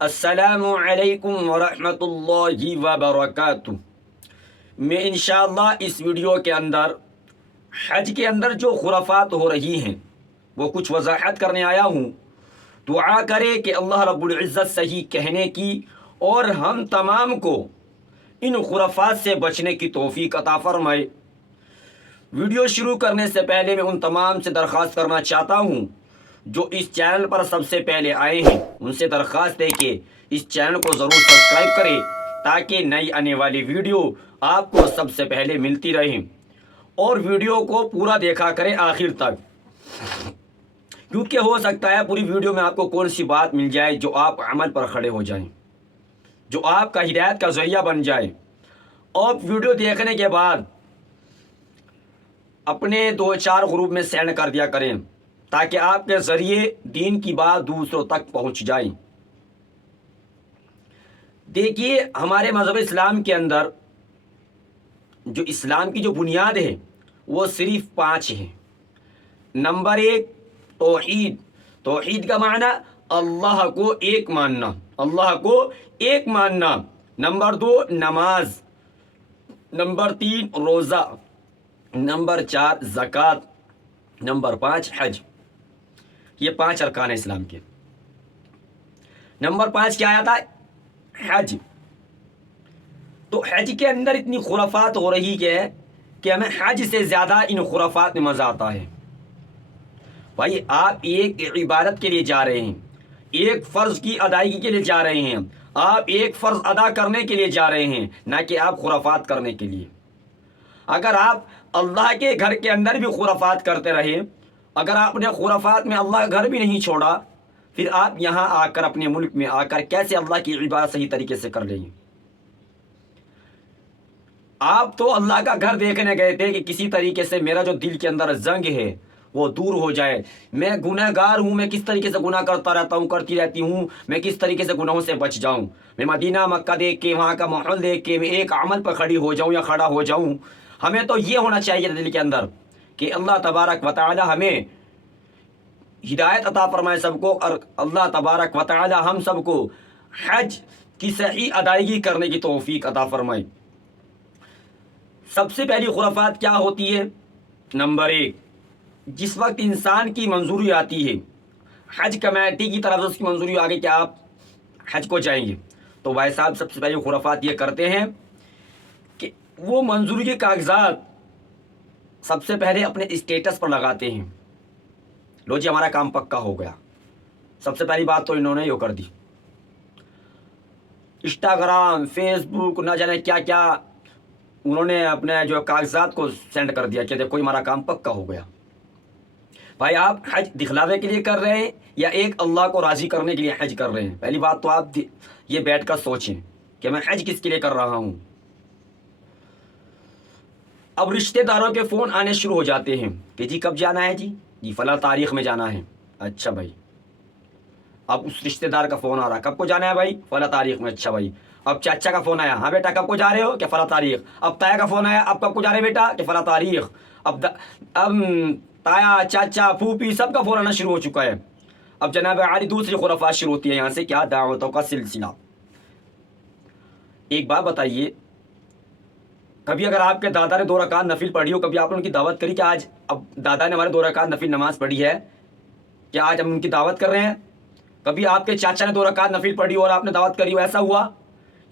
السلام علیکم ورحمۃ اللہ وبرکاتہ۔ میں انشاءاللہ اس ویڈیو کے اندر حج کے اندر جو خرافات ہو رہی ہیں وہ کچھ وضاحت کرنے آیا ہوں۔ دعا کرے کہ اللہ رب العزت صحیح کہنے کی اور ہم تمام کو ان خرافات سے بچنے کی توفیق عطا فرمائے۔ ویڈیو شروع کرنے سے پہلے میں ان تمام سے درخواست کرنا چاہتا ہوں جو اس چینل پر سب سے پہلے آئے ہیں، ان سے درخواست ہے کہ اس چینل کو ضرور سبسکرائب کریں تاکہ نئی آنے والی ویڈیو آپ کو سب سے پہلے ملتی رہیں، اور ویڈیو کو پورا دیکھا کریں آخر تک، کیونکہ ہو سکتا ہے پوری ویڈیو میں آپ کو کون سی بات مل جائے جو آپ عمل پر کھڑے ہو جائیں، جو آپ کا ہدایت کا ذریعہ بن جائے۔ اور ویڈیو دیکھنے کے بعد اپنے 2-4 گروپ میں سینڈ کر دیا کریں تاکہ آپ کے ذریعے دین کی بات دوسروں تک پہنچ جائے۔ دیکھیے، ہمارے مذہب اسلام کے اندر جو اسلام کی جو بنیاد ہے وہ صرف 5 ہے۔ نمبر 1 توحید۔ توحید کا معنی اللہ کو ایک ماننا، اللہ کو ایک ماننا۔ نمبر 2 نماز۔ نمبر 3 روزہ۔ نمبر 4 زکوٰۃ۔ نمبر 5 حج۔ یہ 5 ارکان ہیں اسلام کے۔ نمبر 5 کیا آیا تھا؟ حج۔ تو حج کے اندر اتنی خرافات ہو رہی ہے کہ ہمیں حج سے زیادہ ان خرافات میں مزہ آتا ہے۔ بھائی، آپ ایک عبادت کے لیے جا رہے ہیں، ایک فرض کی ادائیگی کے لیے جا رہے ہیں، آپ ایک فرض ادا کرنے کے لیے جا رہے ہیں، نہ کہ آپ خرافات کرنے کے لیے۔ اگر آپ اللہ کے گھر کے اندر بھی خرافات کرتے رہے، اگر آپ نے خرافات میں اللہ کا گھر بھی نہیں چھوڑا، پھر آپ یہاں آ کر اپنے ملک میں آ کر کیسے اللہ کی عبادت صحیح طریقے سے کر لیں گے؟ آپ تو اللہ کا گھر دیکھنے گئے تھے کہ کسی طریقے سے میرا جو دل کے اندر زنگ ہے وہ دور ہو جائے، میں گناہ گار ہوں، میں کس طریقے سے گناہ کرتا رہتا ہوں، کرتی رہتی ہوں، میں کس طریقے سے گناہوں سے بچ جاؤں، میں مدینہ مکہ دیکھ کے، وہاں کا ماحول دیکھ کے میں ایک عمل پر کھڑی ہو جاؤں یا کھڑا ہو جاؤں۔ ہمیں تو یہ ہونا چاہیے دل کے اندر کہ اللہ تبارک و تعالی ہمیں ہدایت عطا فرمائے سب کو، اور اللہ تبارک و تعالی ہم سب کو حج کی صحیح ادائیگی کرنے کی توفیق عطا فرمائے۔ سب سے پہلی خرافات کیا ہوتی ہے؟ نمبر 1، جس وقت انسان کی منظوری آتی ہے، حج کمیٹی کی طرف سے اس کی منظوری آ گئی کہ آپ حج کو جائیں گے، تو بھائی صاحب سب سے پہلی خرافات یہ کرتے ہیں کہ وہ منظوری کے کاغذات سب سے پہلے اپنے اسٹیٹس پر لگاتے ہیں، لو جی ہمارا کام پکا ہو گیا۔ سب سے پہلی بات تو انہوں نے یہ کر دی، انسٹاگرام، فیس بک، نہ جانے کیا کیا انہوں نے اپنے جو کاغذات کو سینڈ کر دیا کہ دیکھو ہمارا کام پکا ہو گیا۔ بھائی، آپ حج دکھلاوے کے لیے کر رہے ہیں یا ایک اللہ کو راضی کرنے کے لیے حج کر رہے ہیں؟ پہلی بات تو آپ یہ بیٹھ کر سوچیں کہ میں حج کس کے لیے کر رہا ہوں۔ اب رشتہ داروں کے فون آنے شروع ہو جاتے ہیں کہ جی کب جانا ہے، جی فلاں تاریخ میں جانا ہے۔ اچھا بھائی، اب اس رشتہ دار کا فون آ رہا، کب کو جانا ہے بھائی؟ فلاں تاریخ میں۔ اچھا بھائی، اب چاچا کا فون آیا، ہاں بیٹا کب کو جا رہے ہو؟ کہ فلاں تاریخ۔ اب تایا کا فون آیا، اب کب کو جا رہے بیٹا؟ کہ فلاں تاریخ۔ اب تایا، چاچا، پھوپھی سب کا فون آنا شروع ہو چکا ہے۔ اب جناب عالی دوسری خرافات شروع ہوتی ہے یہاں سے، کیا؟ دعوتوں کا سلسلہ۔ ایک بات بتائیے، کبھی اگر آپ کے دادا نے 2 رکعت نفل پڑھی ہو، کبھی آپ نے ان کی دعوت کری کہ آج اب دادا نے ہمارے 2 رکعت نفل نماز پڑھی ہے، کیا آج ہم ان کی دعوت کر رہے ہیں؟ کبھی آپ کے چاچا نے 2 رکعت نفل پڑھی اور آپ نے دعوت کری ہو، ایسا ہوا؟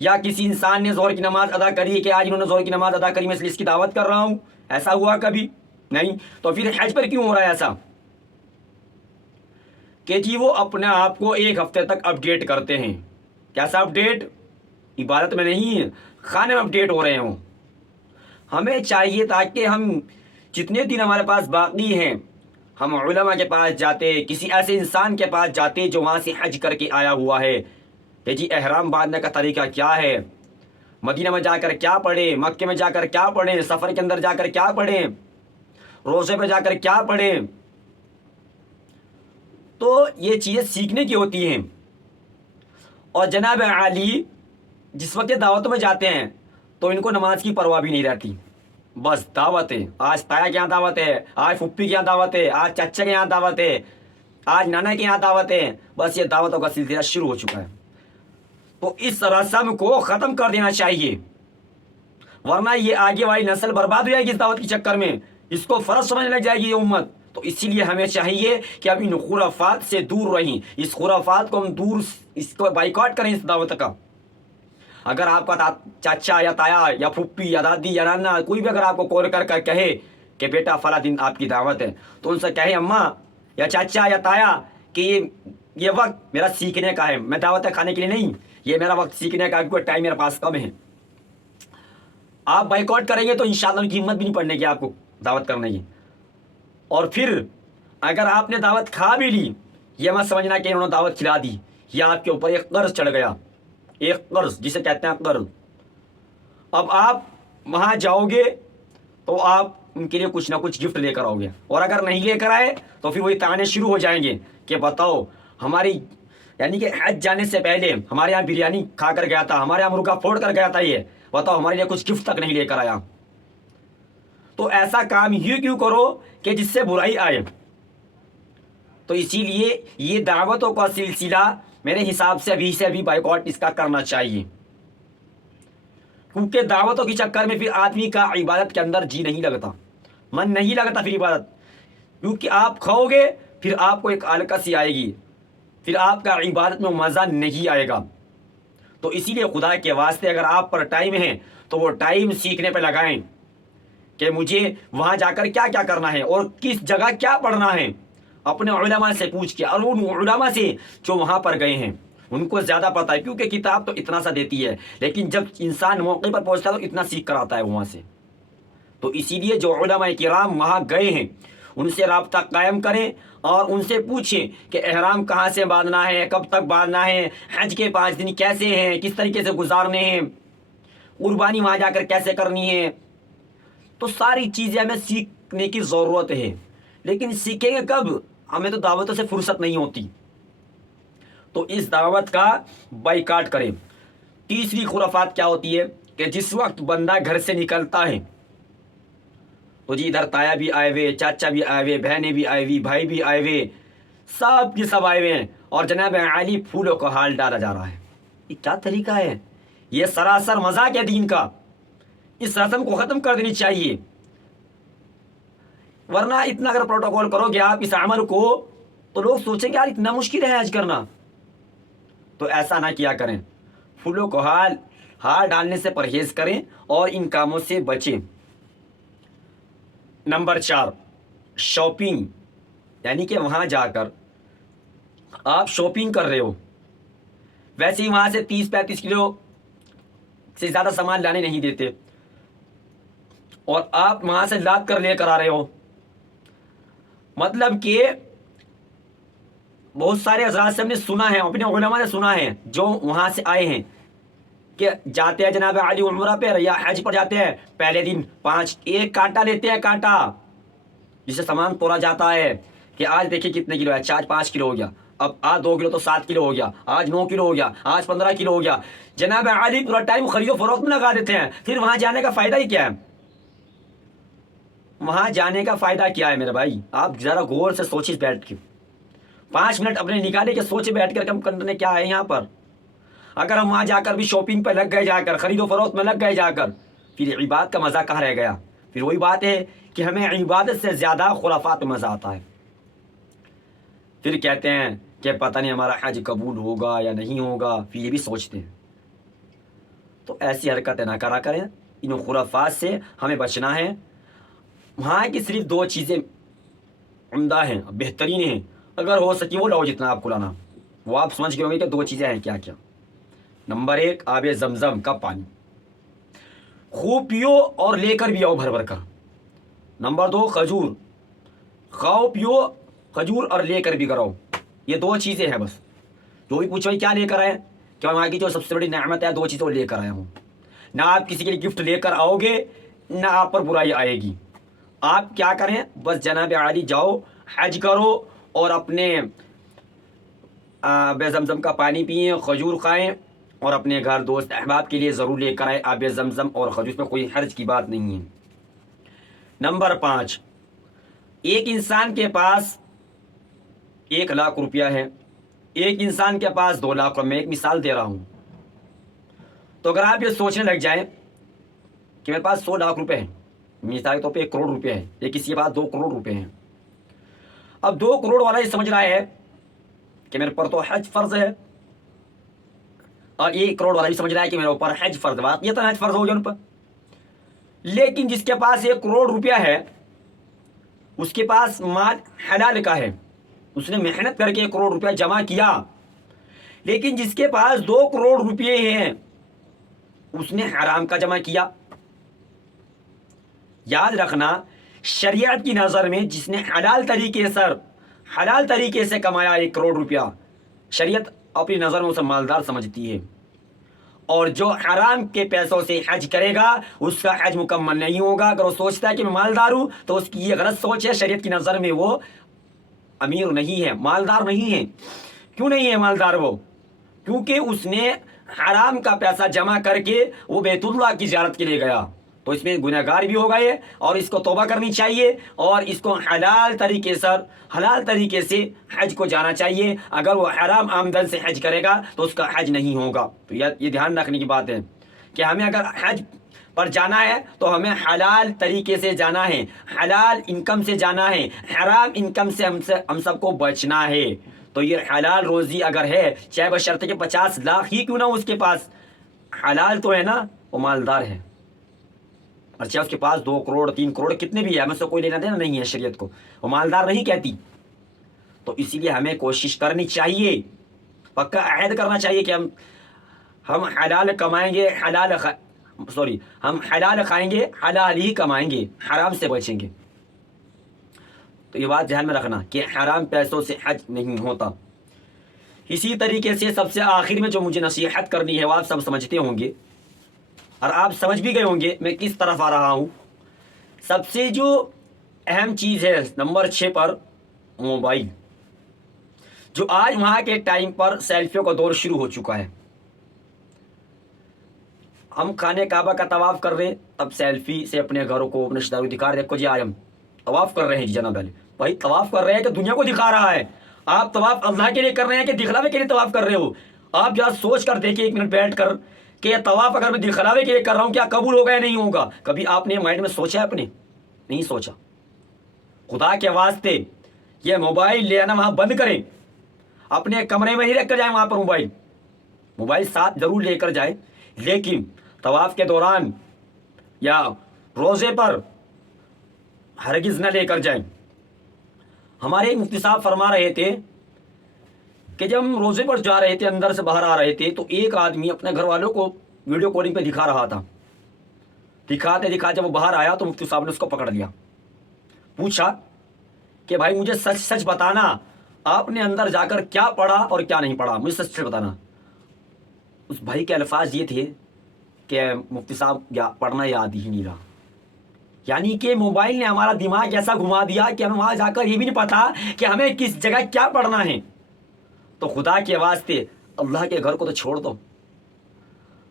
یا کسی انسان نے ظہر کی نماز ادا کری کہ آج انہوں نے ظہر کی نماز ادا کری، میں اس لیے اس کی دعوت کر رہا ہوں، ایسا ہوا کبھی؟ نہیں۔ تو پھر حج پر کیوں ہو رہا ہے ایسا؟ کہ جی وہ اپنے آپ کو ایک ہفتے تک اپڈیٹ کرتے ہیں۔ کیسا اپڈیٹ؟ عبادت میں نہیں، کھانے میں اپڈیٹ ہو رہے ہوں۔ ہمیں چاہیے تاکہ ہم جتنے دن ہمارے پاس باقی ہیں، ہم علماء کے پاس جاتے، کسی ایسے انسان کے پاس جاتے جو وہاں سے حج کر کے آیا ہوا ہے کہ جی احرام باندھنے کا طریقہ کیا ہے، مدینہ میں جا کر کیا پڑھیں، مکے میں جا کر کیا پڑھیں، سفر کے اندر جا کر کیا پڑھیں، روزے پہ جا کر کیا پڑھیں۔ تو یہ چیزیں سیکھنے کی ہوتی ہیں۔ اور جناب عالی جس وقت یہ دعوتوں میں جاتے ہیں تو ان کو نماز کی پرواہ بھی نہیں رہتی، بس دعوت ہے، آج تایا کے یہاں دعوت ہے، آج پھپھی کے یہاں دعوت ہے، آج چچا کے یہاں دعوت ہے، آج نانا کے یہاں دعوت ہے، بس یہ دعوتوں کا سلسلہ شروع ہو چکا ہے۔ تو اس رسم کو ختم کر دینا چاہیے، ورنہ یہ آگے والی نسل برباد ہو جائے گی اس دعوت کے چکر میں، اس کو فرض سمجھنے لگ جائے گی یہ امت۔ تو اسی لیے ہمیں چاہیے کہ ہم ان خرافات سے دور رہیں، اس خرافات کو ہم دور، اس کو بائیکاٹ کریں اس دعوت کا۔ اگر آپ کا چاچا یا تایا یا پھپھی یا دادی یا نانا کوئی بھی اگر آپ کو کال کر کہے کہ بیٹا فلاں دن آپ کی دعوت ہے، تو ان سے کہیں اماں یا چاچا یا تایا کہ یہ وقت میرا سیکھنے کا ہے، میں دعوت کھانے کے لیے نہیں، یہ میرا وقت سیکھنے کا ہے، کیونکہ ٹائم میرے پاس کم ہے۔ آپ بائیکاٹ کریں گے تو انشاءاللہ ان کی ہمت بھی نہیں پڑنے کی آپ کو دعوت کرنے کی۔ اور پھر اگر آپ نے دعوت کھا بھی لی، یہ مت سمجھنا کہ انہوں نے دعوت کھلا دی، یہ آپ کے اوپر ایک قرض چڑھ گیا، ایک قرض جسے کہتے ہیں قرض۔ اب آپ وہاں جاؤ گے تو آپ ان کے لیے کچھ نہ کچھ گفٹ لے کر آؤ گے، اور اگر نہیں لے کر آئے تو پھر وہی تانے شروع ہو جائیں گے کہ بتاؤ ہماری، یعنی کہ حج جانے سے پہلے ہمارے یہاں بریانی کھا کر گیا تھا، ہمارے یہاں مرغا پھوڑ کر گیا تھا، یہ بتاؤ ہمارے لیے کچھ گفٹ تک نہیں لے کر آیا۔ تو ایسا کام ہی کیوں کرو کہ جس سے برائی آئے۔ تو اسی لیے یہ دعوتوں کا سلسلہ میرے حساب سے ابھی بائیکاٹ اس کا کرنا چاہیے، کیونکہ دعوتوں کے چکر میں پھر آدمی کا عبادت کے اندر جی نہیں لگتا، من نہیں لگتا پھر عبادت، کیونکہ آپ کھاؤ گے پھر آپ کو ایک الکسی آئے گی، پھر آپ کا عبادت میں مزہ نہیں آئے گا۔ تو اسی لیے خدا کے واسطے اگر آپ پر ٹائم ہے تو وہ ٹائم سیکھنے پہ لگائیں کہ مجھے وہاں جا کر کیا کیا کرنا ہے اور کس جگہ کیا پڑھنا ہے، اپنے علماء سے پوچھ کے، اور ان علماء سے جو وہاں پر گئے ہیں ان کو زیادہ پتہ ہے، کیونکہ کتاب تو اتنا سا دیتی ہے، لیکن جب انسان موقع پر پہنچتا ہے تو اتنا سیکھ کر آتا ہے وہاں سے۔ تو اسی لیے جو علماء کرام وہاں گئے ہیں ان سے رابطہ قائم کریں اور ان سے پوچھیں کہ احرام کہاں سے باندھنا ہے، کب تک باندھنا ہے، حج کے 5 دن کیسے ہیں، کس طریقے سے گزارنے ہیں، قربانی وہاں جا کر کیسے کرنی ہے۔ تو ساری چیزیں ہمیں سیکھنے کی ضرورت ہے، لیکن سیکھیں گے کب؟ ہمیں تو دعوتوں سے فرصت نہیں ہوتی۔ تو اس دعوت کا بائیکاٹ کریں۔ تیسری خرافات کیا ہوتی ہے کہ جس وقت بندہ گھر سے نکلتا ہے تو جی ادھر تایا بھی آئے ہوئے، چاچا بھی آئے ہوئے، بہنیں بھی آئے ہوئی، بھائی بھی آئے ہوئے، سب کی سب آئے ہوئے ہیں، اور جناب عالی پھولوں کو حال ڈالا جا رہا ہے۔ یہ کیا طریقہ ہے؟ یہ سراسر مذاق ہے دین کا، اس رسم کو ختم کر دینی چاہیے، ورنہ اتنا اگر پروٹوکول کرو گے آپ اس عمل کو تو لوگ سوچیں گے یار اتنا مشکل ہے حج کرنا۔ تو ایسا نہ کیا کریں، پھولوں کو ہار ڈالنے سے پرہیز کریں اور ان کاموں سے بچیں۔ نمبر 4، شاپنگ، یعنی کہ وہاں جا کر آپ شاپنگ کر رہے ہو، ویسے ہی وہاں سے 30-35 کلو سے زیادہ سامان لانے نہیں دیتے، اور آپ وہاں سے لاد کر لے کر آ رہے ہو۔ مطلب کہ بہت سارے حضرات سے ہم نے سنا ہے، اپنے علماء نے سنا ہے جو وہاں سے آئے ہیں کہ جاتے ہیں جناب علی عمرہ پہ یا حج پر جاتے ہیں، پہلے دن 1 کانٹا لیتے ہیں، کانٹا جسے سامان تولا جاتا ہے کہ آج دیکھیں کتنے کلو ہے، آج 5 کلو ہو گیا، اب آج 2 کلو تو 7 کلو ہو گیا، آج 9 کلو ہو گیا، آج 15 کلو ہو گیا۔ جناب علی پورا ٹائم خرید و فروخت میں لگا دیتے ہیں، پھر وہاں جانے کا فائدہ ہی کیا ہے؟ وہاں جانے کا فائدہ کیا ہے میرے بھائی؟ آپ ذرا غور سے سوچیں، بیٹھ کے 5 منٹ اپنے نکالے کہ سوچے بیٹھ کر کم کرنے کیا ہے یہاں پر۔ اگر ہم وہاں جا کر بھی شاپنگ پہ لگ گئے، جا کر خرید و فروخت میں لگ گئے جا کر، پھر عبادت کا مزہ کہاں رہ گیا؟ پھر وہی بات ہے کہ ہمیں عبادت سے زیادہ خرافات میں مزہ آتا ہے۔ پھر کہتے ہیں کہ پتہ نہیں ہمارا حج قبول ہوگا یا نہیں ہوگا، پھر یہ بھی سوچتے ہیں۔ تو ایسی حرکتیں نہ کرا کریں، ان خرافات سے ہمیں بچنا ہے۔ وہاں کی صرف 2 چیزیں عمدہ ہیں، بہترین ہیں، اگر ہو سکی وہ لاؤ جتنا آپ کو لانا۔ وہ آپ سمجھ گئے ہوں گے کہ 2 چیزیں ہیں کیا کیا۔ نمبر 1، آب زمزم کا پانی، خوب پیو اور لے کر بھی آؤ بھر بھر کر۔ نمبر 2، کھجور، کھاؤ پیو کھجور اور لے کر بھی کراؤ۔ یہ 2 چیزیں ہیں بس۔ جو بھی پوچھو کیا لے کر آئے، کہ وہاں کی جو سب سے بڑی نعمت ہے 2 چیزیں وہ لے کر آیا ہوں۔ نہ آپ کسی کے لیے گفٹ لے کر آؤ گے، نہ آپ پر برائی آئے گی۔ آپ کیا کریں، بس جناب عالی جاؤ، حج کرو اور اپنے آب زمزم کا پانی پئیں، کھجور کھائیں، اور اپنے گھر دوست احباب کے لیے ضرور لے کر آئے آب زمزم اور کھجور، میں کوئی حرج کی بات نہیں ہے۔ نمبر 5، ایک انسان کے پاس 1 لاکھ روپیہ ہے، ایک انسان کے پاس 2 لاکھ، میں ایک مثال دے رہا ہوں، تو اگر آپ یہ سوچنے لگ جائیں کہ میرے پاس 100 لاکھ روپے ہیں، مثال کے طور پہ 1 کروڑ روپے ہے، یا کسی کے پاس 2 کروڑ روپے ہیں، اب 2 کروڑ والا یہ سمجھ رہا ہے کہ میرے پر تو حج فرض ہے، اور 1 کروڑ والا بھی سمجھ رہا ہے کہ میرے اوپر حج فرض، واقعیتاً حج فرض ہو گیا ان پر. لیکن جس کے پاس 1 کروڑ روپیہ ہے اس کے پاس مال حلال کا ہے، اس نے محنت کر کے 1 کروڑ روپیہ جمع کیا. لیکن جس کے پاس 2 کروڑ روپے ہیں اس نے حرام کا جمع کیا. یاد رکھنا، شریعت کی نظر میں جس نے حلال طریقے سے کمایا 1 کروڑ روپیہ، شریعت اپنی نظر میں اسے مالدار سمجھتی ہے. اور جو حرام کے پیسوں سے حج کرے گا اس کا حج مکمل نہیں ہوگا. اگر وہ سوچتا ہے کہ میں مالدار ہوں تو اس کی یہ غلط سوچ ہے. شریعت کی نظر میں وہ امیر نہیں ہے، مالدار نہیں ہے. کیوں نہیں ہے مالدار وہ؟ کیونکہ اس نے حرام کا پیسہ جمع کر کے وہ بیت اللہ کی زیارت کے لیے گیا. تو اس میں گنہگار بھی ہو گئے، اور اس کو توبہ کرنی چاہیے، اور اس کو حلال طریقے سے حج کو جانا چاہیے. اگر وہ حرام آمدن سے حج کرے گا تو اس کا حج نہیں ہوگا. تو یہ دھیان رکھنے کی بات ہے کہ ہمیں اگر حج پر جانا ہے تو ہمیں حلال طریقے سے جانا ہے، حلال انکم سے جانا ہے، حرام انکم سے ہم سب کو بچنا ہے. تو یہ حلال روزی اگر ہے، چاہے بشرط کہ 50 لاکھ ہی کیوں نہ اس کے پاس، حلال تو ہے نا، وہ مالدار ہے. اور چاہے اس کے پاس 2 کروڑ 3 کروڑ کتنے بھی ہے، ہمیں سے کوئی لینا دینا نہیں ہے شریعت کو، وہ مالدار نہیں کہتی. تو اسی لیے ہمیں کوشش کرنی چاہیے، پکا عہد کرنا چاہیے کہ ہم حلال کمائیں گے، ہم حلال کھائیں گے، حلال ہی کمائیں گے، حرام سے بچیں گے. تو یہ بات ذہن میں رکھنا کہ حرام پیسوں سے حج نہیں ہوتا. اسی طریقے سے سب سے آخر میں جو مجھے نصیحت کرنی ہے وہ آپ سب سمجھتے ہوں گے، اور آپ سمجھ بھی گئے ہوں گے میں کس طرف آ رہا ہوں. سب سے جو اہم چیز ہے نمبر 6 پر، موبائل. جو آج وہاں کے ٹائم پر سیلفیوں کا دور شروع ہو چکا ہے. ہم خانہ کعبہ کا طواف کر رہے ہیں، اب سیلفی سے اپنے گھروں کو، اپنے رشتہ داروں کو دکھا رہے، دیکھو جی آج ہم طواف کر رہے ہیں جی جناب علی. بھائی طواف کر رہے ہیں کہ دنیا کو دکھا رہا ہے؟ آپ طواف اللہ کے لیے کر رہے ہیں کہ دکھلاوے کے لیے طواف کر رہے ہو؟ آپ ذرا سوچ کر دیکھیں 1 منٹ بیٹھ کر کہ یہ طواف اگر میں دکھلاوے کے لیے کر رہا ہوں کیا قبول ہوگا یا نہیں ہوگا؟ کبھی آپ نے مائنڈ میں سوچا ہے اپنے؟ نہیں سوچا. خدا کے واسطے یہ موبائل لے آنا وہاں بند کریں، اپنے کمرے میں ہی رکھ کر جائیں. وہاں پر موبائل ساتھ ضرور لے کر جائیں، لیکن طواف کے دوران یا روزے پر ہرگز نہ لے کر جائیں. ہمارے مفتی صاحب فرما رہے تھے کہ جب ہم روزے پر جا رہے تھے، اندر سے باہر آ رہے تھے، تو ایک آدمی اپنے گھر والوں کو ویڈیو کالنگ پہ دکھا رہا تھا. دکھاتے وہ باہر آیا تو مفتی صاحب نے اس کو پکڑ لیا، پوچھا کہ بھائی مجھے سچ بتانا، آپ نے اندر جا کر کیا پڑھا اور کیا نہیں پڑھا، مجھے سچ بتانا. اس بھائی کے الفاظ یہ تھے کہ مفتی صاحب پڑھنا یاد ہی نہیں رہا. یعنی کہ موبائل نے ہمارا دماغ ایسا گھما دیا کہ ہمیں وہاں جا کر یہ بھی نہیں پتا کہ ہمیں کس جگہ کیا پڑھنا ہے. تو خدا کے واسطے اللہ کے گھر کو تو چھوڑ دو،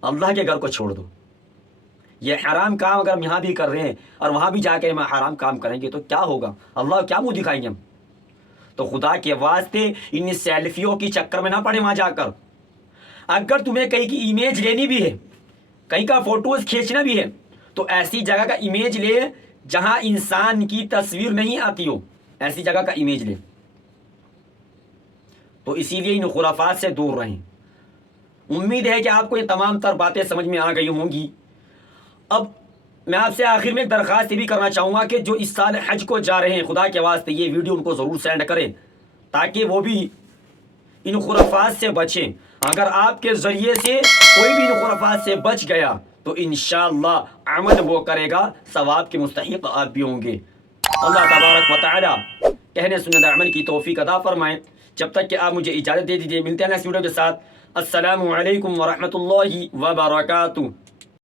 اللہ کے گھر کو چھوڑ دو. یہ حرام کام اگر ہم یہاں بھی کر رہے ہیں اور وہاں بھی جا کے ہم حرام کام کریں گے تو کیا ہوگا؟ اللہ کیا منہ دکھائیں گے ہم؟ تو خدا کے واسطے ان سیلفیوں کی چکر میں نہ پڑے. وہاں جا کر اگر تمہیں کہیں کی امیج لینی بھی ہے، کہیں کا فوٹوز کھینچنا بھی ہے، تو ایسی جگہ کا امیج لے جہاں انسان کی تصویر نہیں آتی ہو، ایسی جگہ کا امیج لے. تو اسی لیے ان خرافات سے دور رہیں. امید ہے کہ آپ کو یہ تمام تر باتیں سمجھ میں آ گئی ہوں گی. اب میں آپ سے آخر میں ایک درخواست یہ بھی کرنا چاہوں گا کہ جو اس سال حج کو جا رہے ہیں، خدا کے واسطے یہ ویڈیو ان کو ضرور سینڈ کریں تاکہ وہ بھی ان خرافات سے بچیں. اگر آپ کے ذریعے سے کوئی بھی ان خرافات سے بچ گیا تو انشاءاللہ عمل وہ کرے گا، ثواب کے مستحق آپ بھی ہوں گے. اللہ تبارک و تعالی کہنے سنت عمل کی توفیق عطا فرمائیں. جب تک کہ آپ مجھے اجازت دے دیجیے، ملتے ہیں نیکسٹ ویڈیو کے ساتھ. السلام علیکم ورحمۃ اللہ وبرکاتہ.